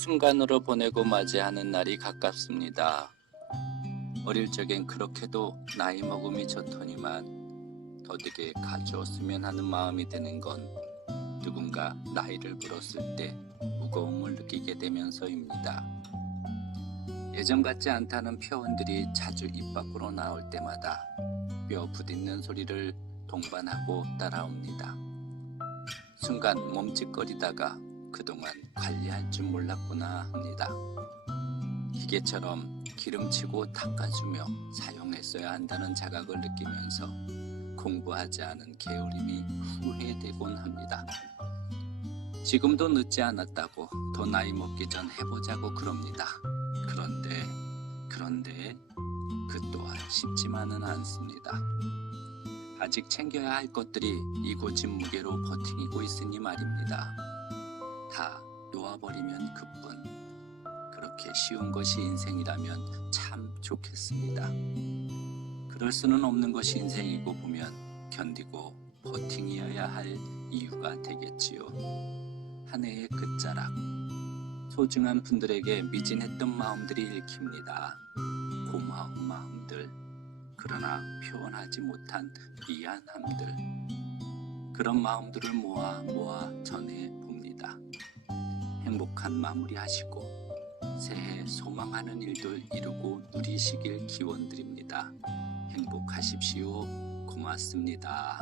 순간으로 보내고 맞이하는 날이 가깝습니다. 어릴 적엔 그렇게도 나이 먹음이 좋더니만 더디게 가져왔으면 하는 마음이 드는 건 누군가 나이를 물었을 때 무거움을 느끼게 되면서입니다. 예전 같지 않다는 표현들이 자주 입 밖으로 나올 때마다 뼈 부딪는 소리를 동반하고 따라옵니다. 순간 몸짓거리다가 그동안 관리할 줄 몰랐구나 합니다. 기계처럼 기름치고 닦아주며 사용했어야 한다는 자각을 느끼면서 공부하지 않은 게으름이 후회되곤 합니다. 지금도 늦지 않았다고 더 나이 먹기 전 해보자고 그럽니다. 그런데, 그런데 그 또한 쉽지만은 않습니다. 아직 챙겨야 할 것들이 이고진 무게로 버티고 있으니 말입니다. 다 놓아버리면 그뿐. 그렇게 쉬운 것이 인생이라면 참 좋겠습니다. 그럴 수는 없는 것이 인생이고 보면 견디고 버팅이어야 할 이유가 되겠지요. 한 해의 끝자락. 소중한 분들에게 미진했던 마음들이 읽힙니다. 고마운 마음들. 그러나 표현하지 못한 미안함들. 그런 마음들을 모아 모아 전해. 행복한 마무리 하시고 새해 소망하는 일들 이루고 누리시길 기원드립니다. 행복하십시오. 고맙습니다.